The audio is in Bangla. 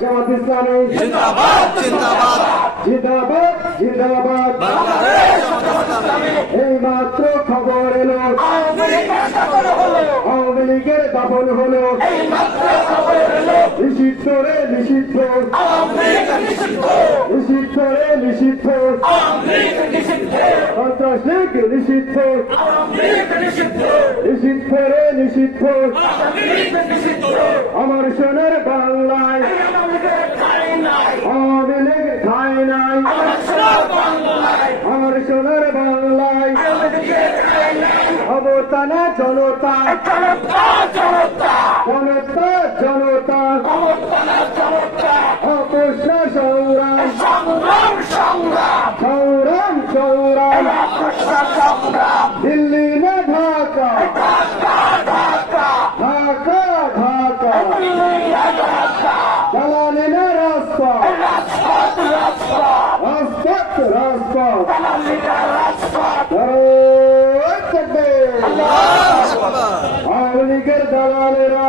জামাত ইসলামী জিন্দাবাদ জিন্দাবাদ জিন্দাবাদ জিন্দাবাদ। বাংলাদেশ জামাত ইসলামী এই মাত্র খবর এলো আওয়ামী লীগের দাপন হলো। নিষিদ্ধ রে নিষিদ্ধ, নিষিদ্ধ রে নিষিদ্ধ, সন্ত্রাস লীগ নিষিদ্ধ, নিষিদ্ধ রে নিষিদ্ধ। আমার সোনার বাংলায় আওয়ামী লীগ ঠাঁই নাই, আমার সোনার বাংলায় অবতানা জনতা জনতা জনতা অপসরা সংগ্রাম সংগ্রাম সংগ্রাম। দিল্লি না ঢাকা ঢাকা ঢাকা, জ্বালানি না রাস্তা রাজপথ রাজপথ। আওয়ামী লীগের দালালেরা